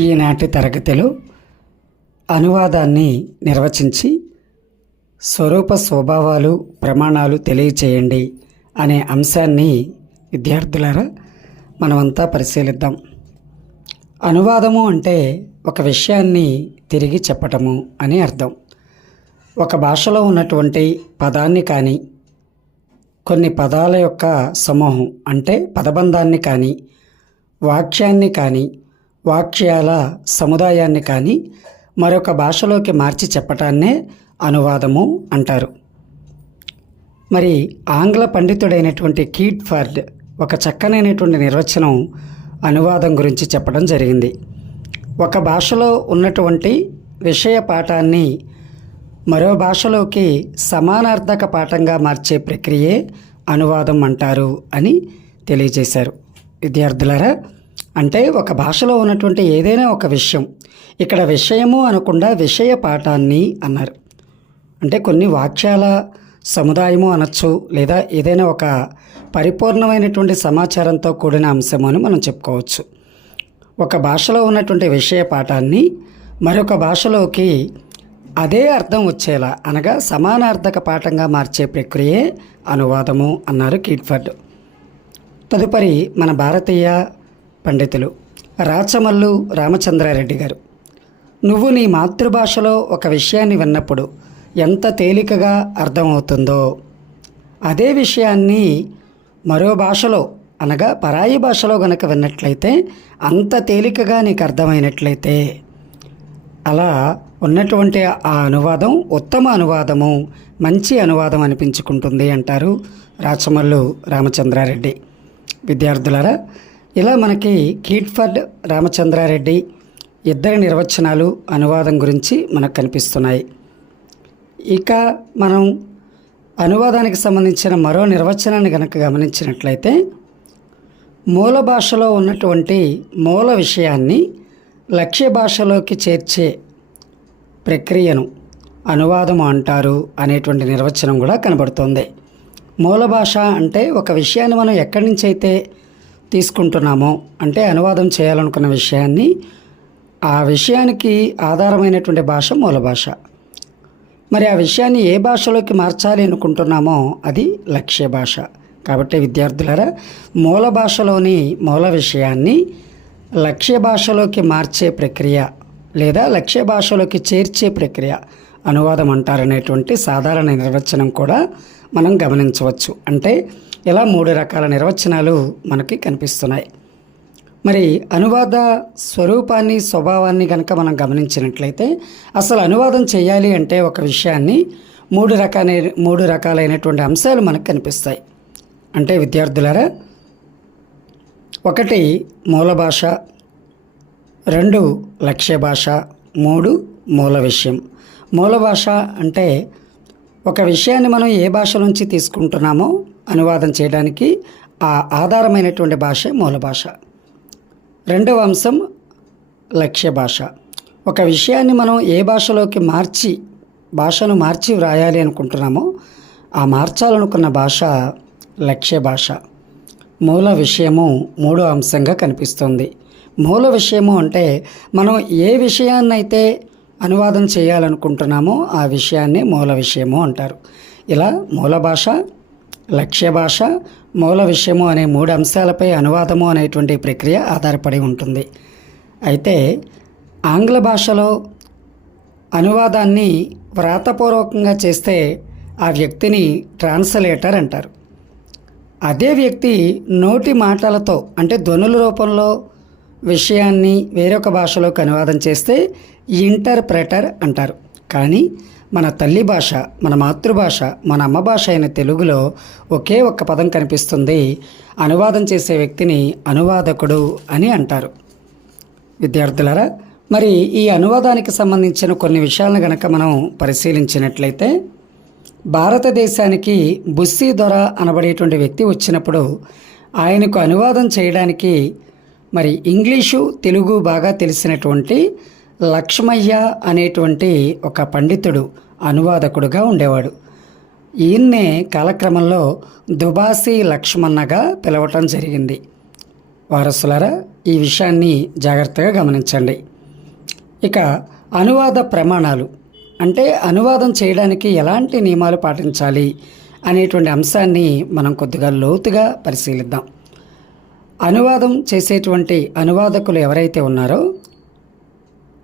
ఈనాటి తరగతిలో అనువాదాన్ని నిర్వచించి స్వరూప స్వభావాలు ప్రమాణాలు తెలియచేయండి అనే అంశాన్ని విద్యార్థులారా మనమంతా పరిశీలిద్దాం. అనువాదము అంటే ఒక విషయాన్ని తిరిగి చెప్పటము అని అర్థం. ఒక భాషలో ఉన్నటువంటి పదాన్ని కానీ కొన్ని పదాల యొక్క సమూహం అంటే పదబంధాన్ని కానీ వాక్యాన్ని కానీ వాక్యాల సముదాయాన్ని కానీ మరొక భాషలోకి మార్చి చెప్పటాన్నే అనువాదము అంటారు. మరి ఆంగ్ల పండితుడైనటువంటి కీట్ ఫర్డ్ ఒక చక్కనైనటువంటి నిర్వచనం అనువాదం గురించి చెప్పడం జరిగింది. ఒక భాషలో ఉన్నటువంటి విషయ పాఠాన్ని మరో భాషలోకి సమానార్థక పాఠంగా మార్చే ప్రక్రియే అనువాదం అంటారు అని తెలియజేశారు. విద్యార్థులారా అంటే ఒక భాషలో ఉన్నటువంటి ఏదైనా ఒక విషయం. ఇక్కడ విషయము అనకుండా విషయ పాఠాన్ని అన్నారు. అంటే కొన్ని వాక్యాల సముదాయము అనొచ్చు లేదా ఏదైనా ఒక పరిపూర్ణమైనటువంటి సమాచారంతో కూడిన అంశము అని మనం చెప్పుకోవచ్చు. ఒక భాషలో ఉన్నటువంటి విషయ పాఠాన్ని మరొక భాషలోకి అదే అర్థం వచ్చేలా అనగా సమానార్థక పాఠంగా మార్చే ప్రక్రియే అనువాదము అన్నారు కీట్ఫర్డ్. తదుపరి మన భారతీయ పండితులు. రాచమల్లు రామచంద్రారెడ్డి గారు. నువ్వు నీ మాతృభాషలో ఒక విషయాన్ని విన్నప్పుడు ఎంత తేలికగా అర్థమవుతుందో. అదే విషయాన్ని మరో భాషలో అనగా పరాయి భాషలో గనక విన్నట్లయితే అంత తేలికగా నీకు అర్థమైనట్లయితే. అలా ఉన్నటువంటి ఆ అనువాదం ఉత్తమ అనువాదము మంచి అనువాదం అనిపించుకుంటుంది అంటారు రాచమల్లు రామచంద్రారెడ్డి. విద్యార్థులారా ఇలా మనకి కీట్ఫర్డ్ రామచంద్రారెడ్డి ఇద్దరి నిర్వచనాలు అనువాదం గురించి మనకు కనిపిస్తున్నాయి. ఇక మనం అనువాదానికి సంబంధించిన మరో నిర్వచనాన్ని కనుక గమనించినట్లయితే మూల భాషలో ఉన్నటువంటి మూల విషయాన్ని లక్ష్య భాషలోకి చేర్చే ప్రక్రియను అనువాదం అంటారు అనేటువంటి నిర్వచనం కూడా కనబడుతుంది. మూల భాష అంటే ఒక విషయాన్ని మనం ఎక్కడి నుంచి అయితే తీసుకుంటున్నామో అంటే అనువాదం చేయాలనుకున్న విషయాన్ని ఆ విషయానికి ఆధారమైనటువంటి భాష మూల భాష మరి ఆ విషయాన్ని ఏ భాషలోకి మార్చాలి అనుకుంటున్నామో అది లక్ష్య భాష. కాబట్టి విద్యార్థులారా మూల భాషలోని మూల విషయాన్ని లక్ష్య భాషలోకి మార్చే ప్రక్రియ లేదా లక్ష్య భాషలోకి చేర్చే ప్రక్రియ అనువాదం అంటారనేటువంటి సాధారణ నిర్వచనం కూడా మనం గమనించవచ్చు. అంటే ఇలా మూడు రకాల నిర్వచనాలు మనకి కనిపిస్తున్నాయి. మరి అనువాద స్వరూపాన్ని స్వభావాన్ని కనుక మనం గమనించినట్లయితే అసలు అనువాదం చేయాలి అంటే ఒక విషయాన్ని మూడు రకాల మూడు రకాలైనటువంటి అంశాలు మనకు కనిపిస్తాయి. అంటే విద్యార్థులారా ఒకటి మూల భాష రెండు లక్ష్య భాష మూడు మూల విషయం. మూల భాష అంటే ఒక విషయాన్ని మనం ఏ భాష నుంచి తీసుకుంటున్నామో అనువాదం చేయడానికి ఆ ఆధారమైనటువంటి భాష మూల భాష. రెండవ అంశం లక్ష్య భాష. ఒక విషయాన్ని మనం ఏ భాషలోకి మార్చి భాషను మార్చి వ్రాయాలి అనుకుంటున్నామో ఆ మార్చాలనుకున్న భాష లక్ష్య భాష. మూల విషయము మూడో అంశంగా కనిపిస్తుంది. మూల విషయము అంటే మనం ఏ విషయాన్నైతే అనువాదం చేయాలనుకుంటున్నామో ఆ విషయాన్ని మూల విషయము అంటారు. ఇలా మూల భాష లక్ష్య భాష మూల విషయము అనే మూడు అంశాలపై అనువాదము అనేటువంటి ప్రక్రియ ఆధారపడి ఉంటుంది. అయితే ఆంగ్ల భాషలో అనువాదాన్ని వ్రాతపూర్వకంగా చేస్తే ఆ వ్యక్తిని ట్రాన్స్లేటర్ అంటారు. అదే వ్యక్తి నోటి మాటలతో అంటే ధ్వనుల రూపంలో విషయాన్ని వేరొక భాషలోకి అనువాదం చేస్తే ఇంటర్ప్రెటర్ అంటారు. కానీ మన తల్లి భాష మన మాతృభాష మన అమ్మ భాష అయిన తెలుగులో ఒకే ఒక్క పదం కనిపిస్తుంది. అనువాదం చేసే వ్యక్తిని అనువాదకుడు అని అంటారు. విద్యార్థులారా మరి ఈ అనువాదానికి సంబంధించిన కొన్ని విషయాలను గనక మనం పరిశీలించినట్లయితే భారతదేశానికి బుస్సీ దొర అనబడేటువంటి వ్యక్తి వచ్చినప్పుడు ఆయనకు అనువాదం చేయడానికి మరి ఇంగ్లీషు తెలుగు బాగా తెలిసినటువంటి లక్ష్మయ్య అనేటువంటి ఒక పండితుడు అనువాదకుడుగా ఉండేవాడు. ఈయన్నే కాలక్రమంలో దుబాసి లక్ష్మణగా పిలవటం జరిగింది. వారసులారా ఈ విషయాన్ని జాగ్రత్తగా గమనించండి. ఇక అనువాద ప్రమాణాలు. అంటే అనువాదం చేయడానికి ఎలాంటి నియమాలు పాటించాలి అనేటువంటి అంశాన్ని మనం కొద్దిగా లోతుగా పరిశీలిద్దాం. అనువాదం చేసేటువంటి అనువాదకులు ఎవరైతే ఉన్నారో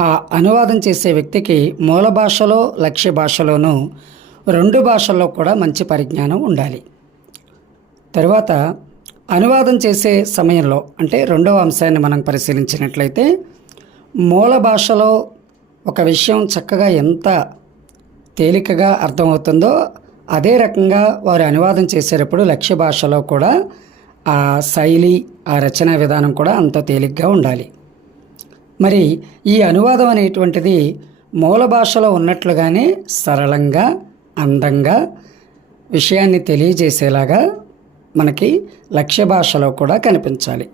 ఆ అనువాదం చేసే వ్యక్తికి మూల భాషలో లక్ష్య భాషలోనూ రెండు భాషల్లో కూడా మంచి పరిజ్ఞానం ఉండాలి. తరువాత అనువాదం చేసే సమయంలో అంటే రెండవ అంశాన్ని మనం పరిశీలించినట్లయితే మూల భాషలో ఒక విషయం చక్కగా ఎంత తేలికగా అర్థమవుతుందో అదే రకంగా వారు అనువాదం చేసేటప్పుడు లక్ష్య భాషలో కూడా ఆ శైలి ఆ రచనా విధానం కూడా అంత తేలిగ్గా ఉండాలి. మరి ఈ అనువాదం అనేటువంటిది మూల భాషలో ఉన్నట్లుగానే సరళంగా అందంగా విషయాన్ని తెలియజేసేలాగా మనకి లక్ష్య భాషలో కూడా కనిపించాలి.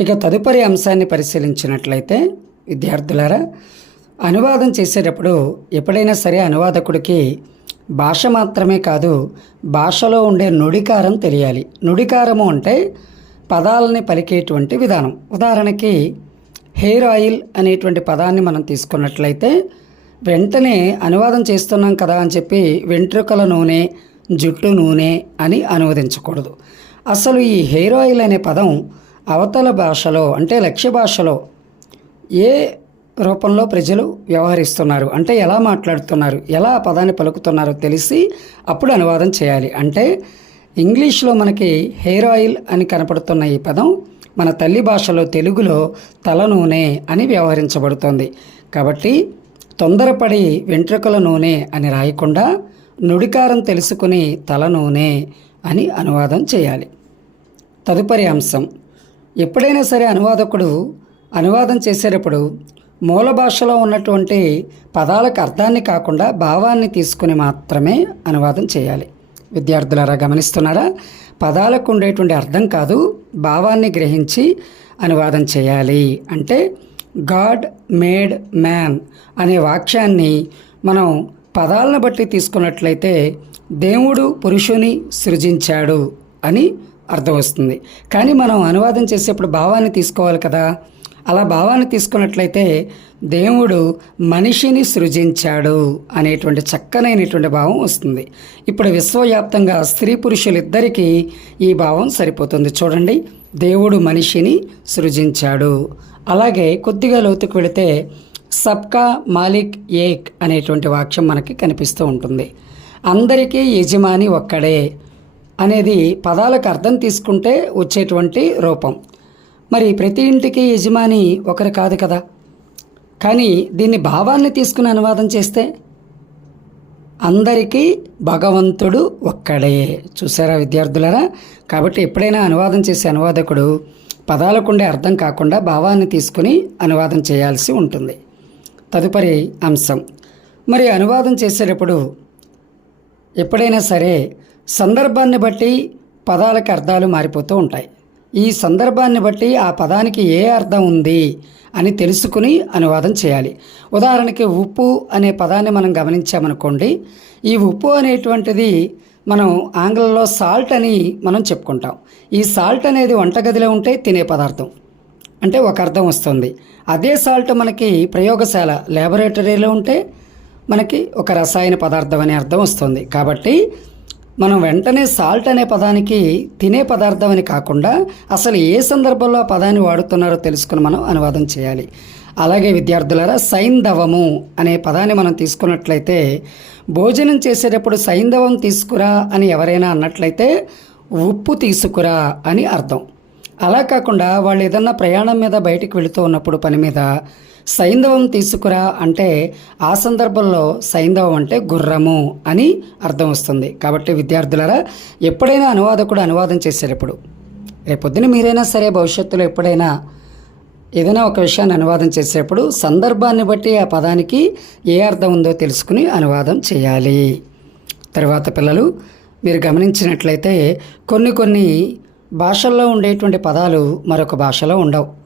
ఇక తదుపరి అంశాన్ని పరిశీలించినట్లయితే విద్యార్థులారా అనువాదం చేసేటప్పుడు ఎప్పుడైనా సరే అనువాదకుడికి భాష మాత్రమే కాదు భాషలో ఉండే నుడికారం తెలియాలి. నుడికారము అంటే పదాలని పలికేటువంటి విధానం. ఉదాహరణకి హెయిర్ ఆయిల్ అనేటువంటి పదాన్ని మనం తీసుకున్నట్లయితే వెంటనే అనువాదం చేస్తున్నాం కదా అని చెప్పి వెంట్రుకల నూనె జుట్టు నూనె అని అనువదించకూడదు. అసలు ఈ హెయిర్ ఆయిల్ అనే పదం అవతల భాషలో అంటే లక్ష్య భాషలో ఏ రూపంలో ప్రజలు వ్యవహరిస్తున్నారు? అంటే ఎలా మాట్లాడుతున్నారు? ఎలా ఆ పదాన్ని పలుకుతున్నారో తెలిసి అప్పుడు అనువాదం చేయాలి. అంటే ఇంగ్లీష్లో మనకి హెయిర్ ఆయిల్ అని కనపడుతున్న ఈ పదం మన తల్లి భాషలో తెలుగులో తల నూనె అని వ్యవహరించబడుతోంది. కాబట్టి తొందరపడి వెంట్రుకల నూనె అని రాయకుండా నుడికారం తెలుసుకుని తల నూనె అని అనువాదం చేయాలి. తదుపరి అంశం. ఎప్పుడైనా సరే అనువాదకుడు అనువాదం చేసేటప్పుడు మూల భాషలో ఉన్నటువంటి పదాలకు అర్థాన్ని కాకుండా భావాన్ని తీసుకుని మాత్రమే అనువాదం చేయాలి. విద్యార్థులారా గమనిస్తున్నారా? పదాలకు ఉండేటువంటి అర్థం కాదు భావాన్ని గ్రహించి అనువాదం చేయాలి. అంటే గాడ్ మేడ్ మ్యాన్ అనే వాక్యాన్ని మనం పదాలను బట్టి తీసుకున్నట్లయితే దేవుడు పురుషుని సృజించాడు అని అర్థం వస్తుంది. కానీ మనం అనువాదం చేసేప్పుడు భావాన్ని తీసుకోవాలి కదా. అలా భావాన్ని తీసుకున్నట్లయితే దేవుడు మనిషిని సృజించాడు అనేటువంటి చక్కనైనటువంటి భావం వస్తుంది. ఇప్పుడు విశ్వవ్యాప్తంగా స్త్రీ పురుషులిద్దరికీ ఈ భావం సరిపోతుంది. చూడండి దేవుడు మనిషిని సృజించాడు. అలాగే కొద్దిగా లోతుకు వెళితే సబ్కా మాలిక్ ఏక్ అనేటువంటి వాక్యం మనకి కనిపిస్తూ ఉంటుంది. అందరికీ యజమాని ఒక్కడే అనేది పదాలకు అర్థం తీసుకుంటే వచ్చేటువంటి రూపం. మరి ప్రతి ఇంటికి యజమాని ఒకరు కాదు కదా. కానీ దీన్ని భావాన్ని తీసుకుని అనువాదం చేస్తే అందరికీ భగవంతుడు ఒక్కడే. చూసారా విద్యార్థులారా? కాబట్టి ఎప్పుడైనా అనువాదం చేసే అనువాదకుడు పదాలకుండే అర్థం కాకుండా భావాన్ని తీసుకుని అనువాదం చేయాల్సి ఉంటుంది. తదుపరి అంశం. మరి అనువాదం చేసేటప్పుడు ఎప్పుడైనా సరే సందర్భాన్ని బట్టి పదాలకు అర్థాలు మారిపోతూ ఉంటాయి. ఈ సందర్భాన్ని బట్టి ఆ పదానికి ఏ అర్థం ఉంది అని తెలుసుకుని అనువాదం చేయాలి. ఉదాహరణకి ఉప్పు అనే పదాన్ని మనం గమనించామనుకోండి. ఈ ఉప్పు అనేటువంటిది మనం ఆంగ్లంలో సాల్ట్ అని మనం చెప్పుకుంటాం. ఈ సాల్ట్ అనేది వంటగదిలో ఉంటే తినే పదార్థం. అంటే ఒక అర్థం వస్తుంది. అదే సాల్ట్ మనకి ప్రయోగశాల ల్యాబొరేటరీలో ఉంటే మనకి ఒక రసాయన పదార్థం అనే అర్థం వస్తుంది. కాబట్టి మనం వెంటనే సాల్ట్ అనే పదానికి తినే పదార్థం అని కాకుండా అసలు ఏ సందర్భంలో ఆ పదాన్ని వాడుతున్నారో తెలుసుకుని మనం అనువాదం చేయాలి. అలాగే విద్యార్థులారా సైంధవము అనే పదాన్ని మనం తీసుకున్నట్లయితే భోజనం చేసేటప్పుడు సైంధవం తీసుకురా అని ఎవరైనా అన్నట్లయితే ఉప్పు తీసుకురా అని అర్థం. అలా కాకుండా వాళ్ళు ఏదన్నా ప్రయాణం మీద బయటికి వెళుతూ ఉన్నప్పుడు పని మీద సైంధవం తీసుకురా అంటే ఆ సందర్భంలో సైంధవం అంటే గుర్రము అని అర్థం వస్తుంది. కాబట్టి విద్యార్థులారా ఎప్పుడైనా అనువాదకుడు అనువాదం చేసేటప్పుడు రేపొద్దున మీరైనా సరే భవిష్యత్తులో ఎప్పుడైనా ఏదైనా ఒక విషయాన్ని అనువాదం చేసేటప్పుడు సందర్భాన్ని బట్టి ఆ పదానికి ఏ అర్థం ఉందో తెలుసుకుని అనువాదం చేయాలి. తర్వాత పిల్లలు మీరు గమనించినట్లయితే కొన్ని కొన్ని భాషల్లో ఉండేటువంటి పదాలు మరొక భాషలో ఉండవు.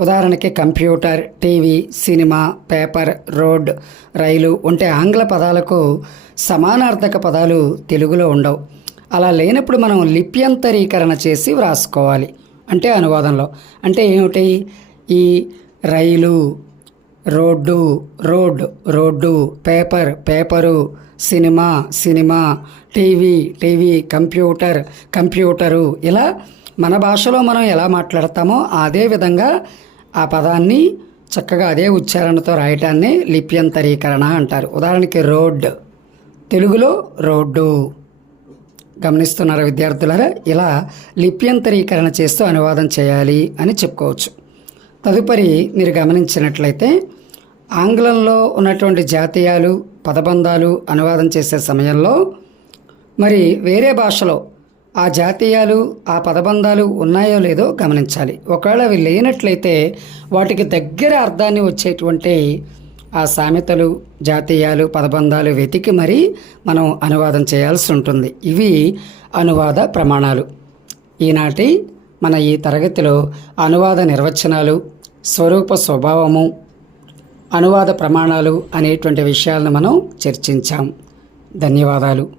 ఉదాహరణకి computer TV cinema paper road rail వంటి ఆంగ్ల పదాలకు సమానార్థక పదాలు తెలుగులో ఉండవు. అలా లేనప్పుడు మనం లిప్యంతరీకరణ చేసి వ్రాసుకోవాలి. అంటే అనువాదంలో. అంటే ఏమిటి? ఈ rail road road road paper paper cinema cinema TV TV computer computer. ఇలా మన భాషలో మనం ఎలా మాట్లాడతామో అదే విధంగా ఆ పదాన్ని చక్కగా అదే ఉచ్చారణతో రాయటాన్ని లిప్యంతరీకరణ అంటారు. ఉదాహరణకి రోడ్. తెలుగులో రోడ్డు. గమనిస్తున్నారు విద్యార్థులారా? ఇలా లిప్యంతరీకరణ చేస్తూ అనువాదం చేయాలి అని చెప్పుకోవచ్చు. తదుపరి మీరు గమనించినట్లయితే ఆంగ్లంలో ఉన్నటువంటి జాతీయాలు పదబంధాలు అనువాదం చేసే సమయంలో మరి వేరే భాషలో ఆ జాతీయాలు ఆ పదబంధాలు ఉన్నాయో లేదో గమనించాలి. ఒకవేళ అవి లేనట్లయితే వాటికి దగ్గర అర్థాన్ని వచ్చేటువంటి ఆ సామెతలు జాతీయాలు పదబంధాలు వెతికి మరీ మనం అనువాదం చేయాల్సి ఉంటుంది. ఇవి అనువాద ప్రమాణాలు. ఈనాటి మన ఈ తరగతిలో అనువాద నిర్వచనాలు స్వరూప స్వభావము అనువాద ప్రమాణాలు అనేటువంటి విషయాలను మనం చర్చించాం. ధన్యవాదాలు.